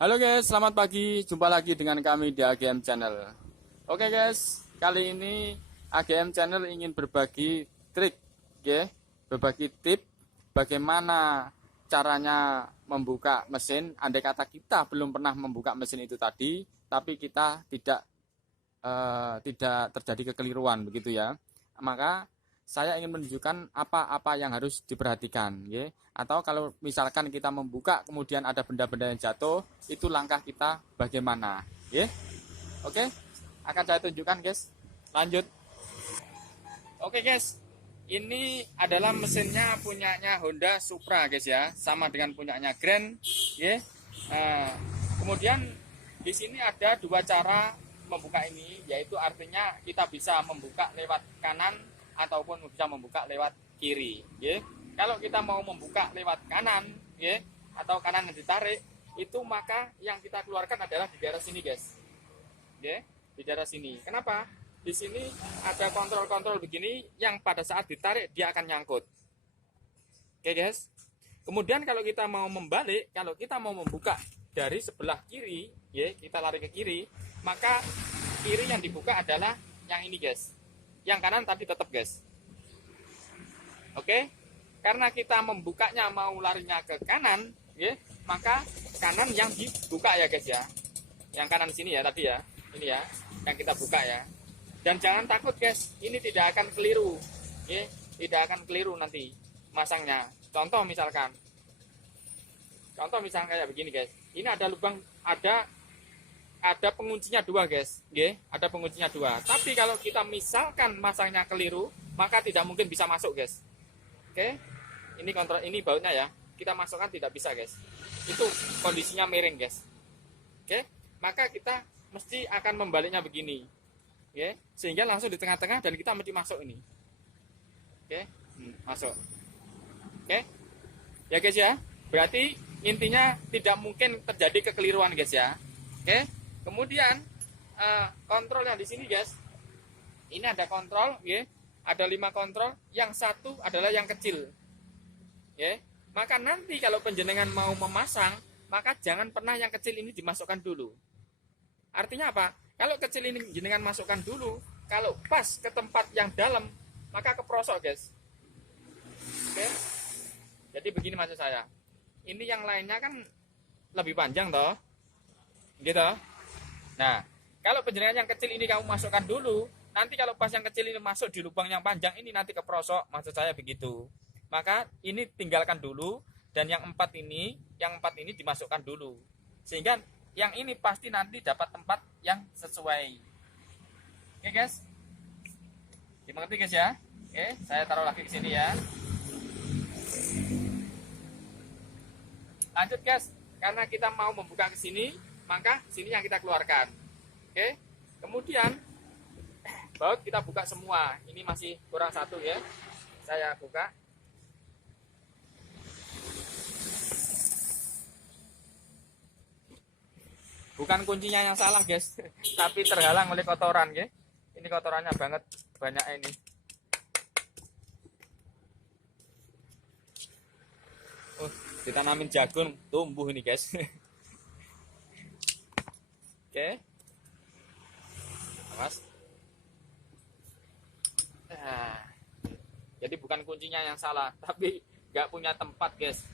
Halo guys, selamat pagi. Jumpa lagi dengan kami di AGM Channel. Oke guys, kali ini AGM Channel ingin berbagi trik, ya, berbagi tip bagaimana caranya membuka mesin. Andai kata kita belum pernah membuka mesin itu tadi, tapi kita tidak terjadi kekeliruan begitu ya. Maka saya ingin menunjukkan apa-apa yang harus diperhatikan, ya. Atau kalau misalkan kita membuka kemudian ada benda-benda yang jatuh, itu langkah kita bagaimana, ya. Oke, akan saya tunjukkan guys. Lanjut. Oke guys, ini adalah mesinnya punyanya Honda Supra guys ya, sama dengan punyanya Grand, ya. Nah, kemudian di sini ada dua cara membuka ini, yaitu artinya kita bisa membuka lewat kanan ataupun bisa membuka lewat kiri, ya. Kalau kita mau membuka lewat kanan, ya, atau kanan yang ditarik, itu maka yang kita keluarkan adalah di daerah sini, guys. Ya, di daerah sini. Kenapa? Di sini ada kontrol-kontrol begini yang pada saat ditarik dia akan nyangkut. Oke, guys. Kemudian kalau kita mau membalik, kalau kita mau membuka dari sebelah kiri, ya, kita lari ke kiri, maka kiri yang dibuka adalah yang ini, guys. Yang kanan tadi tetap, guys. Oke, karena kita membukanya mau larinya ke kanan, ya, maka kanan yang dibuka ya, guys ya. Yang kanan sini ya tadi ya, ini ya, yang kita buka ya. Dan jangan takut, guys, ini tidak akan keliru, ya, tidak akan keliru nanti masangnya. Contoh misalkan kayak begini, guys. Ini ada lubang, ada penguncinya dua, guys, ya, ada penguncinya dua. Tapi kalau kita misalkan masangnya keliru, maka tidak mungkin bisa masuk, guys. Oke, ini kontrol, ini bautnya ya, kita masukkan tidak bisa, guys. Itu kondisinya miring, guys. Oke, maka kita mesti akan membaliknya begini, ya, sehingga langsung di tengah-tengah dan kita mesti masuk ini. Oke, masuk. Oke, ya guys ya. Berarti intinya tidak mungkin terjadi kekeliruan, guys ya. Oke. Kemudian kontrol yang di sini, guys. Ini ada kontrol, ya. Ada 5 kontrol. Yang satu adalah yang kecil, ya. Maka nanti kalau penjenengan mau memasang, maka jangan pernah yang kecil ini dimasukkan dulu. Artinya apa? Kalau kecil ini jenengan masukkan dulu, kalau pas ke tempat yang dalam, maka keprosok, guys. Oke. Jadi begini maksud saya. Ini yang lainnya kan lebih panjang toh, gitu. Nah, kalau penjenengan yang kecil ini kamu masukkan dulu, nanti kalau pas yang kecil ini masuk di lubang yang panjang ini nanti keprosok, maksud saya begitu. Maka ini tinggalkan dulu, dan yang empat ini dimasukkan dulu, sehingga yang ini pasti nanti dapat tempat yang sesuai. Oke guys, dimengerti guys ya. Oke, saya taruh lagi ke sini ya. Lanjut guys, karena kita mau membuka ke sini, maka sini yang kita keluarkan. Oke, kemudian baut kita buka semua. Ini masih kurang satu ya, saya buka. Bukan kuncinya yang salah, guys, tapi terhalang oleh kotoran, ya. Ini kotorannya banget, banyak ini. Ditanamin jagung, tumbuh ini, guys. Oke. Awas. Jadi bukan kuncinya yang salah, tapi nggak punya tempat, guys.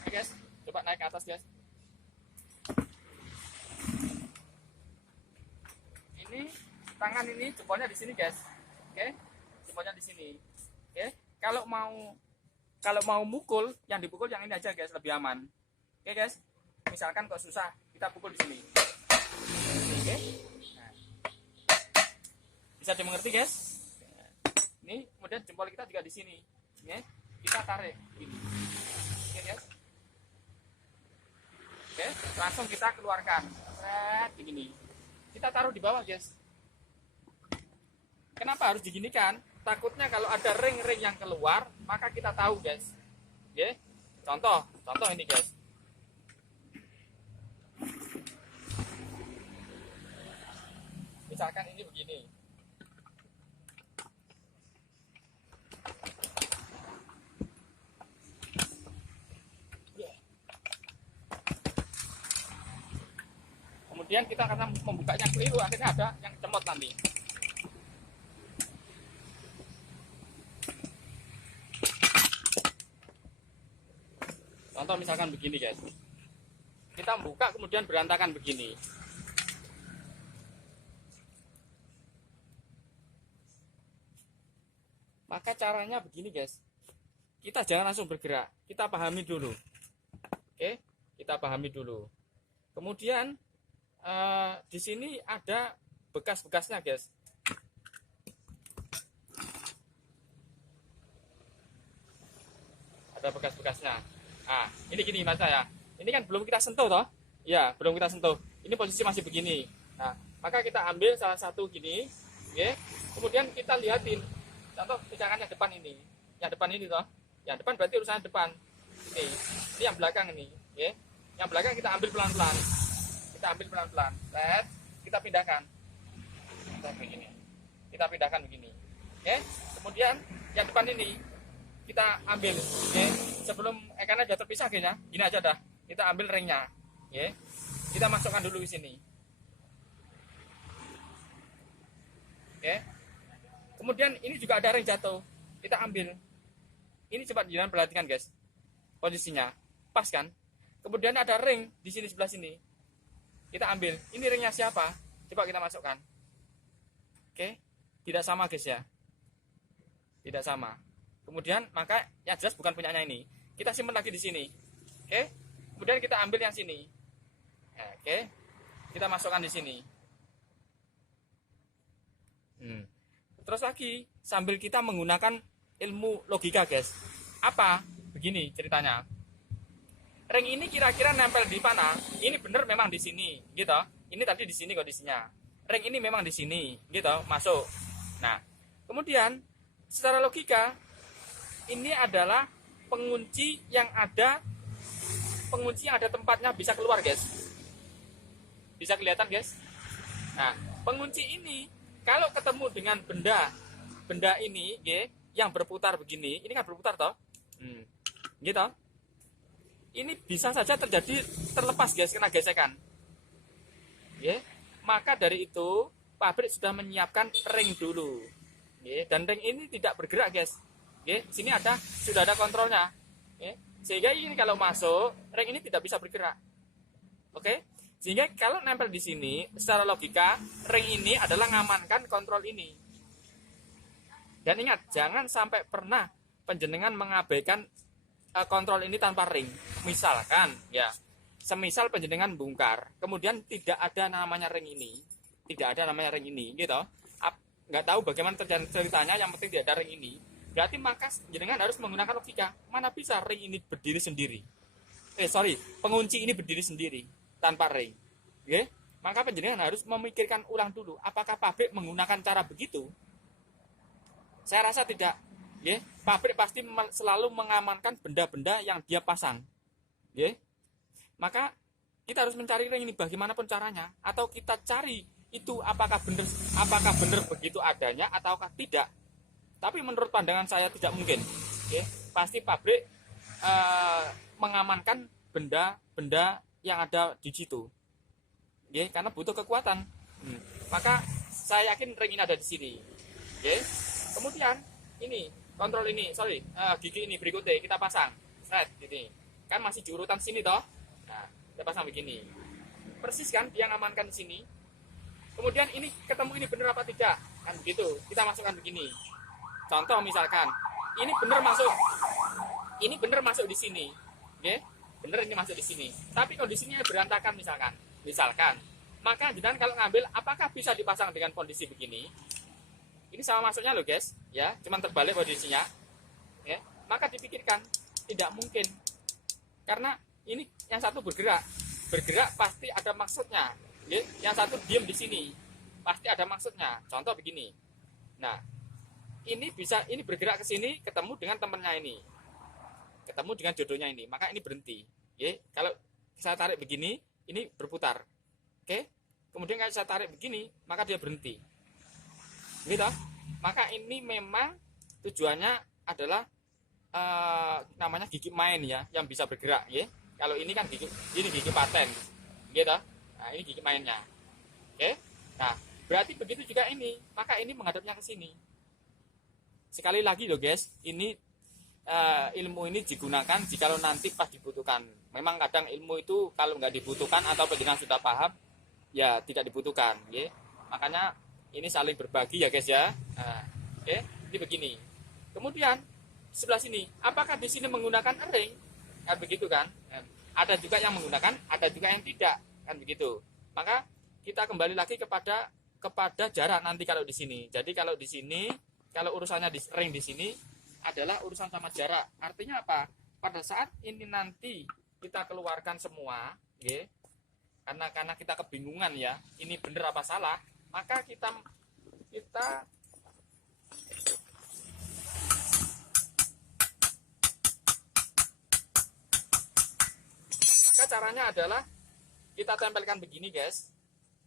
Oke, guys, coba naik ke atas, guys. Ini tangan ini jempolnya di sini, guys. Oke, jempolnya di sini. Oke, kalau mau mukul, yang dipukul yang ini aja, guys, lebih aman. Oke, guys. Misalkan kok susah, kita pukul di sini. Oke. Nah. Bisa dimengerti, guys? Ini kemudian jempol kita juga di sini. Oke, kita tarik ini. Oke, guys. Oke, langsung kita keluarkan. Begini. Kita taruh di bawah, guys. Kenapa harus diginikan? Takutnya kalau ada ring-ring yang keluar, maka kita tahu, guys. Oke, contoh ini, guys. Misalkan ini begini. kemudian kita karena membukanya keliru, akhirnya ada yang cemot nanti. Contoh misalkan begini guys, kita buka kemudian berantakan begini. Maka caranya begini guys, kita jangan langsung bergerak, kita pahami dulu. Oke, kita pahami dulu. Kemudian di sini ada bekas-bekasnya guys. Ada bekas-bekasnya. Nah, ini gini mas saya. Ini kan belum kita sentuh toh? Ya, belum kita sentuh. Ini posisi masih begini. Nah, maka kita ambil salah satu gini, oke. Kemudian kita lihatin. Contoh misalkan yang depan ini. Yang depan ini toh. Yang depan berarti urusan depan. Ini yang belakang ini, oke. Yang belakang kita ambil pelan-pelan. Kita ambil pelan-pelan. Kita pindahkan. Begini. Kita pindahkan begini. Oke. Kemudian yang depan ini kita ambil, oke. Sebelum karena sudah terpisah kayaknya, gini aja dah. Kita ambil ringnya, oke. Kita masukkan dulu di sini, oke. Kemudian ini juga ada ring jatuh, kita ambil. Ini coba jangan perhatikan guys, posisinya pas kan. Kemudian ada ring di sini sebelah sini, kita ambil. Ini ringnya siapa? Coba kita masukkan, oke. Tidak sama guys ya, tidak sama. Kemudian maka yang jelas bukan punyanya ini. Kita simpan lagi di sini. Oke. Kemudian kita ambil yang sini. Oke. Kita masukkan di sini. Terus lagi sambil kita menggunakan ilmu logika, guys. Apa? Begini ceritanya. Ring ini kira-kira nempel di mana? Ini benar memang di sini, gitu. Ini tadi di sini kondisinya. Ring ini memang di sini, gitu, masuk. Nah, kemudian secara logika ini adalah pengunci yang ada tempatnya bisa keluar guys. Bisa kelihatan guys. Nah, pengunci ini kalau ketemu dengan benda ini, yang berputar begini, ini kan berputar toh, gitu. Ini bisa saja terjadi terlepas guys, kena gesekan. Maka dari itu pabrik sudah menyiapkan ring dulu, dan ring ini tidak bergerak guys. Sini sudah ada kontrolnya, sehingga ini kalau masuk ring ini tidak bisa bergerak. Sehingga kalau nempel di sini, secara logika ring ini adalah mengamankan kontrol ini. Dan ingat, jangan sampai pernah penjenengan mengabaikan kontrol ini tanpa ring. Misalkan, ya, semisal penjenengan bongkar, kemudian tidak ada namanya ring ini, gitu. Nggak tahu bagaimana ceritanya, yang penting tidak ada ring ini. Berarti maka jenengan harus menggunakan logika. Mana bisa ring ini berdiri sendiri? Pengunci ini berdiri sendiri tanpa ring. Maka penjenengan harus memikirkan ulang dulu. Apakah pabrik menggunakan cara begitu? Saya rasa tidak. Pabrik pasti selalu mengamankan benda-benda yang dia pasang. Maka kita harus mencari ring ini bagaimanapun caranya. Atau kita cari itu apakah benar begitu adanya ataukah tidak. Tapi menurut pandangan saya tidak mungkin. Pasti pabrik mengamankan benda-benda yang ada di situ. Karena butuh kekuatan. Maka saya yakin ring ini ada di sini. Kemudian ini kontrol ini, gigi ini berikutnya kita pasang. Gini. Kan masih di urutan sini toh. Nah, kita pasang begini. Persis kan dia ngamankan di sini. Kemudian ini ketemu ini benar apa tidak? Kan begitu. Kita masukkan begini. Contoh misalkan, ini benar masuk di sini, benar ini masuk di sini. Tapi kondisinya berantakan misalkan, maka jangan kalau ngambil, apakah bisa dipasang dengan kondisi begini? Ini sama masuknya loh guys, ya, cuman terbalik posisinya, maka dipikirkan tidak mungkin, karena ini yang satu bergerak pasti ada maksudnya, yang satu diam di sini, pasti ada maksudnya. Contoh begini, nah. Ini bergerak ke sini ketemu dengan temannya ini, ketemu dengan jodohnya ini, maka ini berhenti. Kalau saya tarik begini, ini berputar. Kemudian kalau saya tarik begini, maka dia berhenti. Gitu. Maka ini memang tujuannya adalah namanya gigi main ya, yang bisa bergerak. Kalau ini kan gigi paten, gitu. Nah, ini gigi mainnya. Oke. Nah, berarti begitu juga ini, maka ini menghadapnya ke sini. Sekali lagi loh guys, ini ilmu ini digunakan jikalau nanti pas dibutuhkan. Memang kadang ilmu itu kalau nggak dibutuhkan atau penjenengan sudah paham, ya tidak dibutuhkan. Ya. Makanya ini saling berbagi ya guys ya. Nah, oke, ini begini. Kemudian sebelah sini, apakah di sini menggunakan ring? Kan begitu kan? Ada juga yang menggunakan, ada juga yang tidak, kan begitu. Maka kita kembali lagi kepada jarak nanti kalau di sini. Jadi kalau di sini, kalau urusannya di ring di sini adalah urusan sama jarak. Artinya apa? Pada saat ini nanti kita keluarkan semua, ya, karena kita kebingungan ya, ini benar apa salah, maka kita maka caranya adalah kita tempelkan begini guys,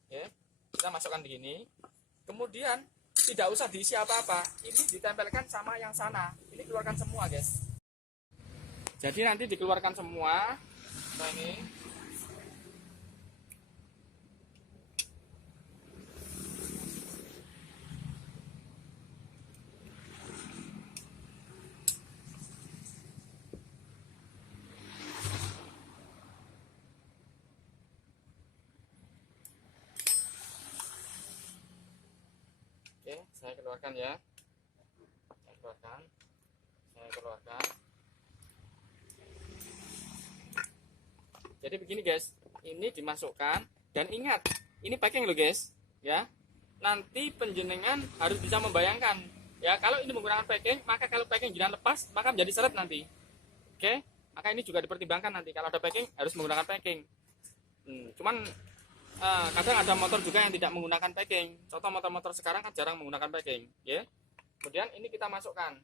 ya, kita masukkan begini, kemudian tidak usah diisi apa-apa, ini ditempelkan sama yang sana, ini keluarkan semua guys. Jadi nanti dikeluarkan semua. Nah ini oke, saya keluarkan ya. Saya keluarkan. Jadi begini guys, ini dimasukkan dan ingat, ini packing loh guys, ya. Nanti penjenengan harus bisa membayangkan, ya. Kalau ini menggunakan packing, maka kalau packing jangan lepas, maka menjadi seret nanti. Oke, maka ini juga dipertimbangkan nanti. Kalau ada packing harus menggunakan packing. Cuman kadang ada motor juga yang tidak menggunakan packing. Contoh motor-motor sekarang kan jarang menggunakan packing, ya. Kemudian ini kita masukkan.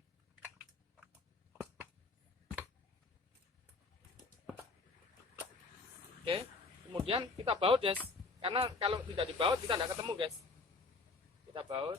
Oke, kemudian kita baut guys. Karena kalau tidak dibaut kita tidak ketemu guys. Kita baut.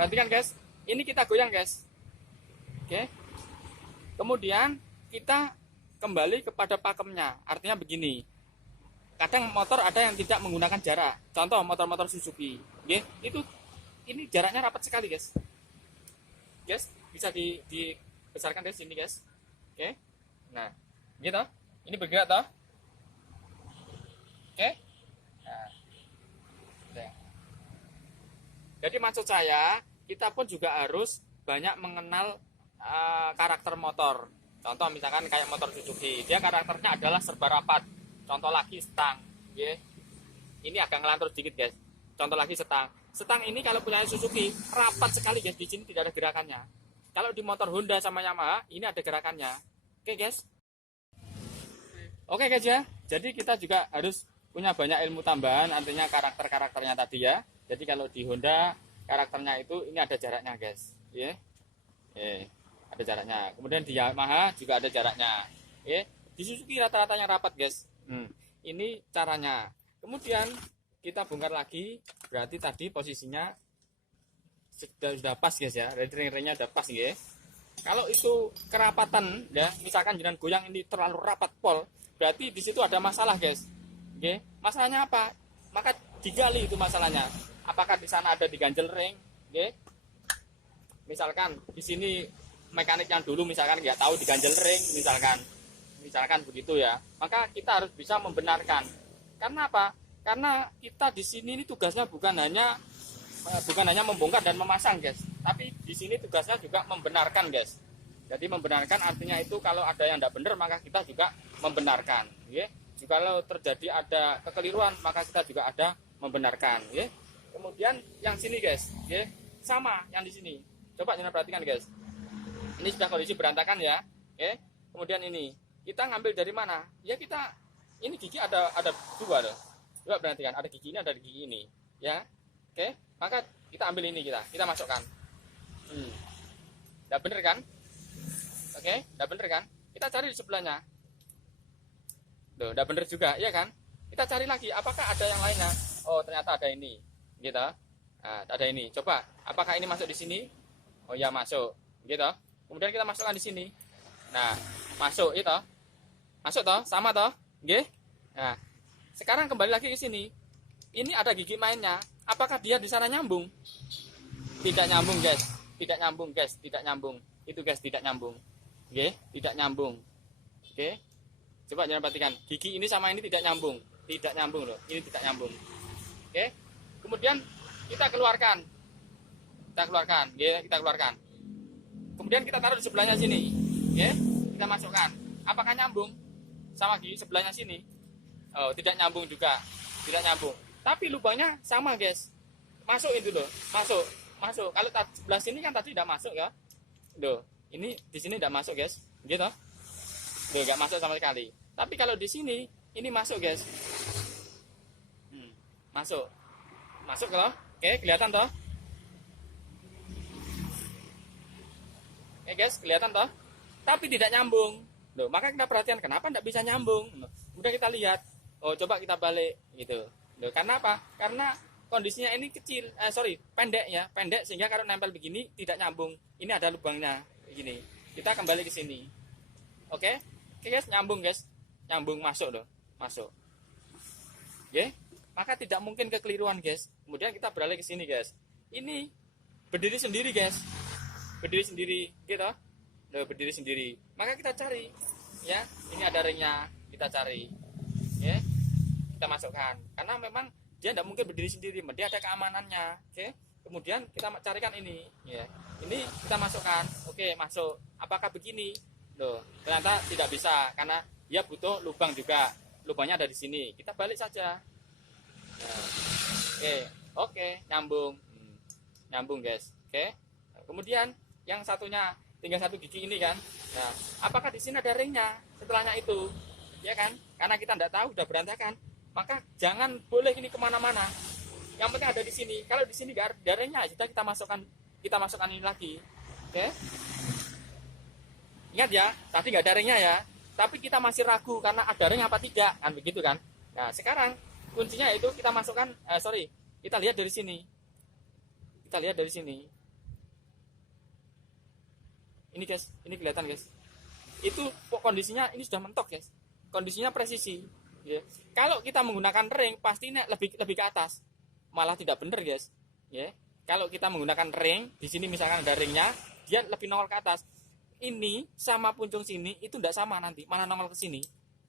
Perhatikan guys, ini kita goyang guys. Oke. Kemudian kita kembali kepada pakemnya. Artinya begini. Kadang motor ada yang tidak menggunakan jarak. Contoh motor-motor Suzuki. Oke, itu ini jaraknya rapat sekali guys. Guys, bisa dibesarkan dari sini guys. Oke. Nah, gitu. Ini bergerak toh. Oke. Nah. Jadi maksud saya, kita pun juga harus banyak mengenal karakter motor. Contoh misalkan kayak motor Suzuki, dia karakternya adalah serba rapat. Contoh lagi stang, ya. Ini agak ngelantur sedikit guys. Contoh lagi stang. Stang ini kalau punya Suzuki rapat sekali guys, di sini tidak ada gerakannya. Kalau di motor Honda sama Yamaha ini ada gerakannya. Oke guys. Oke guys ya. Jadi kita juga harus punya banyak ilmu tambahan, artinya karakter-karakternya tadi ya. Jadi kalau di Honda karakternya itu ini ada jaraknya guys, ya, ada jaraknya. Kemudian di Yamaha juga ada jaraknya, ya. Di Suzuki rata-ratanya rapat guys. Ini caranya. Kemudian kita bongkar lagi, berarti tadi posisinya sudah pas guys ya, ring-ringnya sudah pas ya. Kalau itu kerapatan, ya, misalkan jangan goyang ini terlalu rapat pol, berarti di situ ada masalah guys. Oke, masalahnya apa? Maka digali itu masalahnya. Apakah di sana ada diganjel ring? Oke. Misalkan di sini mekanik yang dulu misalkan nggak tahu diganjel ring, misalkan begitu ya. Maka kita harus bisa membenarkan. Karena apa? Karena kita di sini ini tugasnya bukan hanya membongkar dan memasang, guys. Tapi di sini tugasnya juga membenarkan, guys. Jadi membenarkan artinya itu kalau ada yang tidak benar maka kita juga membenarkan, ya. Jika kalau terjadi ada kekeliruan maka kita juga ada membenarkan, ya. Kemudian yang sini guys, ya, sama yang di sini. Coba jangan perhatikan guys. Ini sudah kondisi berantakan ya, ya. Kemudian ini kita ngambil dari mana? Ya kita ini gigi ada dua loh. Coba perhatikan, ada gigi ini, ada gigi ini, ya. Oke, maka Kita ambil ini, kita masukkan. Udah bener kan? Oke, udah bener kan? Kita cari di sebelahnya. Tuh, udah bener juga, iya kan? Kita cari lagi, apakah ada yang lainnya? Oh, ternyata ada ini, gitu. Nah, ada ini. Coba, apakah ini masuk di sini? Oh ya, masuk, gitu. Kemudian kita masukkan di sini. Nah, masuk itu. Masuk toh, sama toh? Nggih? Nah, sekarang kembali lagi ke sini. Ini ada gigi mainnya. Apakah dia di sana nyambung? Tidak nyambung, guys. Tidak nyambung, guys. Tidak nyambung. Itu, guys, tidak nyambung. Nggih, tidak nyambung. Oke. Coba jangan perhatikan. Gigi ini sama ini tidak nyambung. Tidak nyambung loh. Ini tidak nyambung. Oke. Kemudian kita keluarkan. Kita keluarkan, nggih, kita keluarkan. Kemudian kita taruh di sebelahnya sini. Nggih, kita masukkan. Apakah nyambung sama gigi sebelahnya sini? Oh, tidak nyambung juga. Tidak nyambung. Tapi lubangnya sama, guys. Masuk itu loh. Masuk. Masuk. Kalau sebelah sini kan tadi tidak masuk ya. Loh, ini di sini tidak masuk, guys. Gitu. Loh, nggak masuk sama sekali. Tapi kalau di sini ini masuk, guys. Masuk. Masuk loh. Oke, kelihatan toh? Oke, guys, kelihatan toh? Tapi tidak nyambung. Loh, maka kita perhatikan kenapa tidak bisa nyambung. Loh, kemudian kita lihat. Oh, coba kita balik gitu. Loh, karena apa? Karena kondisinya ini kecil, pendek ya, pendek sehingga kalau nempel begini tidak nyambung. Ini ada lubangnya begini. Kita kembali ke sini. Oke? Oke, guys, nyambung, guys. Nyambung, masuk loh. Masuk. Oke? Maka tidak mungkin kekeliruan, guys. Kemudian kita beralih ke sini, guys. Ini berdiri sendiri, guys. Berdiri sendiri, gitu. Loh, berdiri sendiri. Maka kita cari, ya. Ini ada ringnya, kita cari. Ya. Kita masukkan. Karena memang dia tidak mungkin berdiri sendiri, dia ada keamanannya. Oke. Kemudian kita carikan ini, ya. Ini kita masukkan. Oke, masuk. Apakah begini? Loh, ternyata tidak bisa karena dia butuh lubang juga. Lubangnya ada di sini. Kita balik saja. Nah, oke, nyambung. Nyambung, guys. Oke. Nah, kemudian yang satunya tinggal satu gigi ini kan. Nah, apakah di sini ada ringnya setelahnya itu? Ya kan? Karena kita tidak tahu, udah berantakan. Maka jangan boleh ini kemana-mana. Yang penting ada di sini. Kalau di sini nggak ada ringnya, kita masukkan ini lagi. Oke? Ingat ya, tadi nggak ada ringnya ya. Tapi kita masih ragu karena ada ring apa tidak, kan begitu kan? Nah, sekarang kuncinya itu kita masukkan. Kita lihat dari sini. Kita lihat dari sini. Ini, guys, ini kelihatan, guys. Itu kondisinya ini sudah mentok, guys. Kondisinya presisi. Ya. Kalau kita menggunakan ring pasti ini lebih ke atas, malah tidak benar, guys. Ya. Kalau kita menggunakan ring di sini misalkan ada ringnya, dia lebih nongol ke atas. Ini sama puncung sini itu tidak sama nanti, mana nongol ke sini.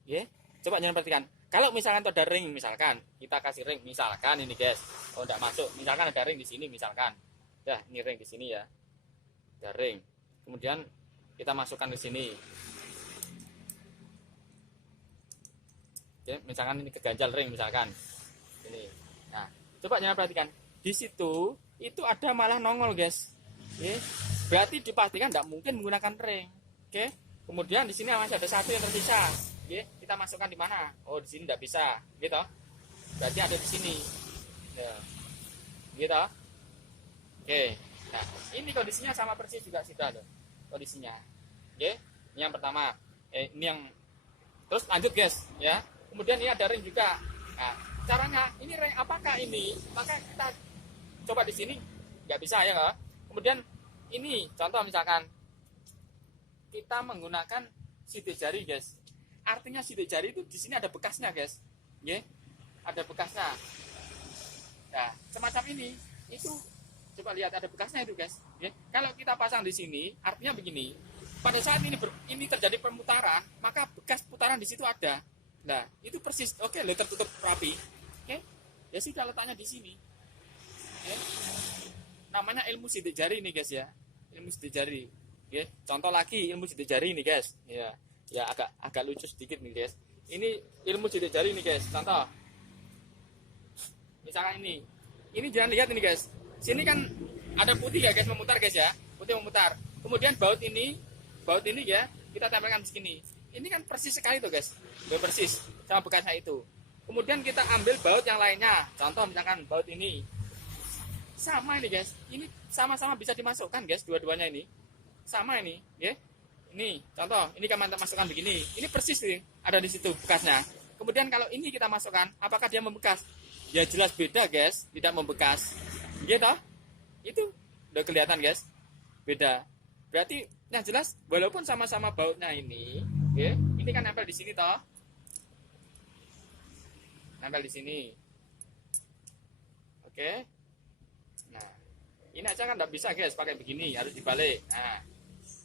Ya. Coba jangan perhatikan. Kalau misalkan itu ada ring, misalkan kita kasih ring, misalkan ini, guys. Oh, tidak masuk. Misalkan ada ring di sini, misalkan. Ya, ini ring di sini ya. Ada ring. Kemudian kita masukkan ke sini. Ya, misalkan ini keganjal ring misalkan ini. Nah, coba jangan perhatikan di situ itu ada malah nongol, guys. Oke, berarti dipastikan tidak mungkin menggunakan ring. Oke, kemudian di sini masih ada satu yang tersisa. Oke, kita masukkan di mana? Oh, di sini tidak bisa, gitu. Berarti ada di sini. Ya, gitu. Oke, nah ini kondisinya sama persis juga sudah loh kondisinya. Oke, ini yang pertama. Ini yang terus lanjut, guys, ya. Kemudian ini ada ring juga. Nah, caranya ini ring apakah ini? Maka kita coba di sini nggak bisa ya, nggak? Kemudian ini contoh misalkan kita menggunakan sidik jari, guys. Artinya sidik jari itu di sini ada bekasnya, guys. Ya, ada bekasnya. Nah, semacam ini itu coba lihat ada bekasnya itu, guys. Ya, kalau kita pasang di sini artinya begini. Pada saat ini terjadi permutaran, maka bekas putaran di situ ada. Nah, itu persis. Oke, tertutup rapi. Oke, ya sudah letaknya di sini. Oke. Namanya ilmu sidik jari ini, guys ya. Ilmu sidik jari. Oke, contoh lagi ilmu sidik jari ini, guys. Ya, ya agak lucu sedikit nih, guys. Ini ilmu sidik jari ini, guys. Contoh. Misalkan ini. Ini jangan lihat ini, guys. Sini kan ada putih ya, guys, memutar, guys ya. Putih memutar. Kemudian baut ini ya, kita tempelkan di sini. Ini kan persis sekali tuh, guys. Persis sama bekasnya itu. Kemudian kita ambil baut yang lainnya. Contoh misalkan baut ini. sama ini guys, ini sama-sama bisa dimasukkan guys, dua-duanya ini sama ini ya. Ini contoh, ini kita masukkan begini, ini persis nih ada di situ bekasnya. Kemudian kalau ini kita masukkan, apakah dia membekas? Ya jelas beda guys, tidak membekas gitu. Itu udah kelihatan guys, beda. Berarti yang jelas walaupun sama-sama bautnya ini ya, ini kan nempel di sini toh, nempel di sini. Oke, nah ini aja kan tidak bisa guys pakai begini, harus dibalik. Nah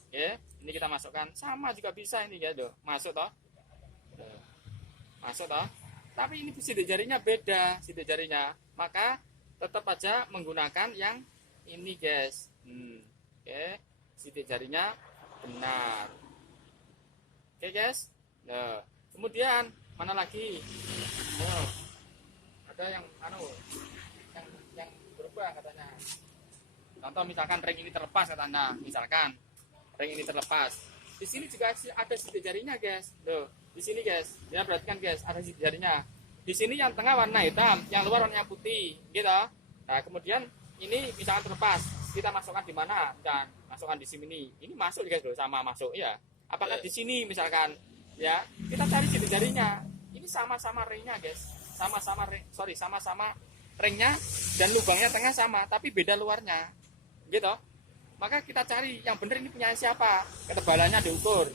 ya, ini kita masukkan sama juga bisa ini ya, doh masuk toh, masuk toh. Tapi ini sidik jarinya beda, sidik jarinya, maka tetap aja menggunakan yang ini guys. Oke, sidik jarinya benar. Oke guys. Nah, kemudian mana lagi? Nah, ada yang yang berubah katanya. Contoh misalkan ring ini terlepas katanya, misalkan ring ini terlepas. Di sini juga ada sidik jarinya guys. Tuh, di sini guys. Ya perhatikan guys, ada sidik jarinya. Di sini yang tengah warna hitam, yang luar warna putih, gitu. Nah, kemudian ini misalkan terlepas, kita masukkan di mana? Dan masukkan di sini. Ini masuk guys loh, sama masuk ya. Apakah di sini misalkan ya? Kita cari sidik jarinya. Ini sama-sama ringnya guys. Sama-sama ringnya dan lubangnya tengah sama, tapi beda luarnya. Gitu. Maka kita cari yang benar ini punya siapa, ketebalannya diukur,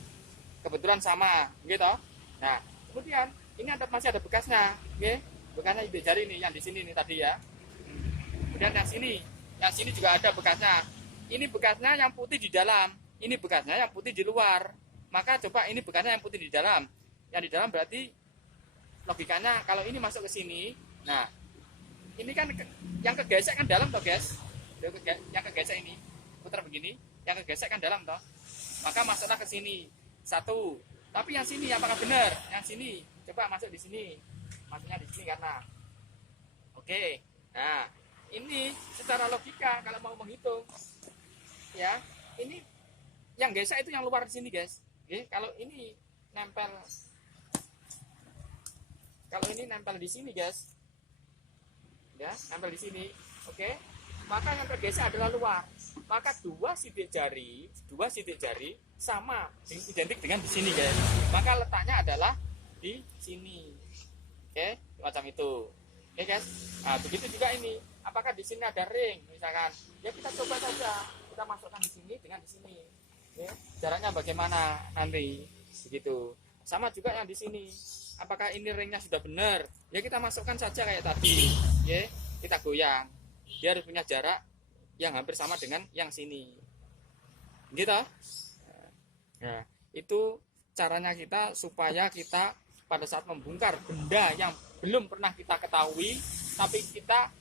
kebetulan sama gitu. Nah kemudian ini masih ada bekasnya, oke? Bekasnya sidik jari nih yang di sini nih tadi ya. Kemudian yang sini juga ada bekasnya. Ini bekasnya yang putih di dalam, ini bekasnya yang putih di luar. Maka coba ini bekasnya yang putih di dalam, yang di dalam berarti logikanya kalau ini masuk ke sini, nah ini kan yang kegesek kan dalam toh guys, yang kegesek ini putar begini, yang kegesek kan dalam toh, maka masuklah ke sini satu. Tapi yang sini apakah benar? Yang sini coba masuk di sini, masuknya di sini karena oke. Nah ini secara logika kalau mau menghitung ya, ini yang gesek itu yang luar di sini guys. Oke, kalau ini nempel di sini guys, ya nempel di sini, oke. Maka yang tergesek adalah luar. Maka dua sidik jari sama identik dengan di sini guys. Maka letaknya adalah di sini. Oke, macam itu. Oke guys. Nah, begitu juga ini. Apakah di sini ada ring misalkan? Ya kita coba saja. Kita masukkan di sini dengan di sini. Oke, jaraknya bagaimana nanti? Begitu. Sama juga yang di sini. Apakah ini ringnya sudah benar? Ya kita masukkan saja kayak tadi. Oke, kita goyang. Dia harus punya jarak yang hampir sama dengan yang sini gitu. Nah itu caranya kita supaya kita pada saat membongkar benda yang belum pernah kita ketahui tapi kita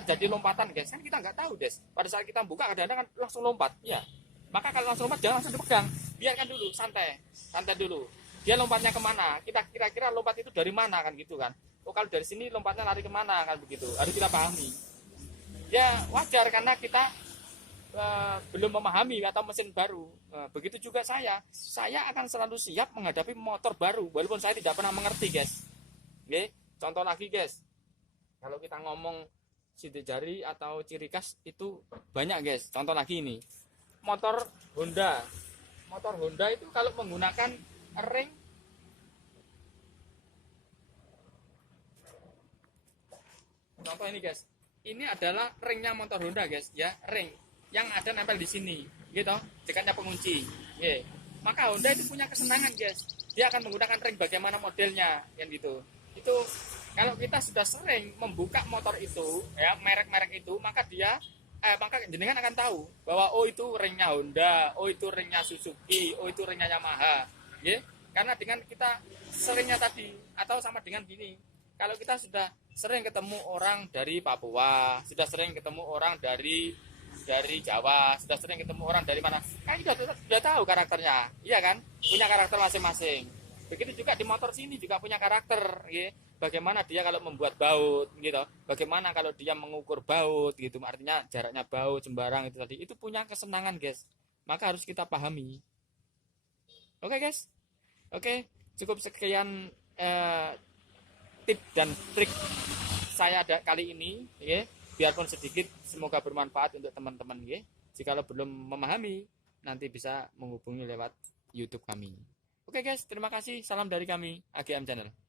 terjadi lompatan guys, kan kita nggak tahu guys. Pada saat kita buka kadang-kadang kan langsung lompat ya, maka kalau langsung lompat jangan langsung dipegang, biarkan dulu, santai dulu. Dia lompatnya kemana, kita kira-kira lompat itu dari mana kan gitu kan. Oh kalau dari sini lompatnya lari kemana kan begitu, harus kita pahami. Ya wajar karena kita belum memahami atau mesin baru. Begitu juga saya akan selalu siap menghadapi motor baru walaupun saya tidak pernah mengerti guys. Oke, contoh lagi guys, kalau kita ngomong sidik jari atau ciri khas itu banyak guys. Contoh lagi ini, motor Honda itu kalau menggunakan ring, contoh ini guys, ini adalah ringnya motor Honda guys ya, ring yang ada nempel di sini gitu, dekatnya pengunci. Yeah. Maka Honda itu punya kesenangan guys, dia akan menggunakan ring bagaimana modelnya yang gitu. Itu kalau kita sudah sering membuka motor itu ya, merek-merek itu, maka jenengan akan tahu bahwa oh itu ringnya Honda, oh itu ringnya Suzuki, oh itu ringnya Yamaha. Yeah. Karena dengan kita seringnya tadi, atau sama dengan gini, kalau kita sudah sering ketemu orang dari Papua, sudah sering ketemu orang dari Jawa, sudah sering ketemu orang dari mana, kan kita sudah tahu karakternya, iya kan, punya karakter masing-masing. Begitu juga di motor sini juga punya karakter, ya. Bagaimana dia kalau membuat baut, gitu, bagaimana kalau dia mengukur baut, gitu, artinya jaraknya baut, sembarang itu tadi, itu punya kesenangan guys, maka harus kita pahami. Oke guys, oke, cukup sekian tip dan trik saya kali ini, ya. biarpun sedikit, semoga bermanfaat untuk teman-teman nggih. Jikalau belum memahami, nanti bisa menghubungi lewat YouTube kami. Oke guys, terima kasih. Salam dari kami, AGM Channel.